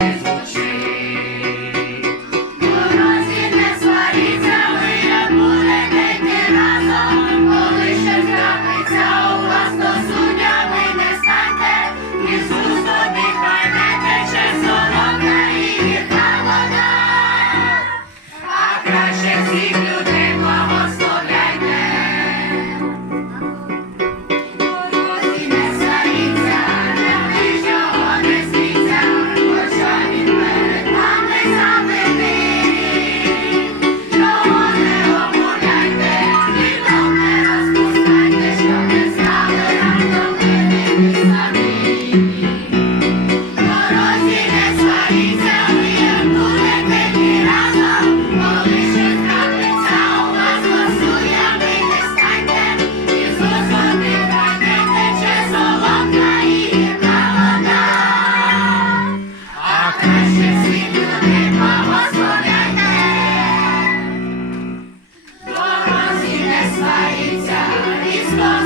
He's Christmas.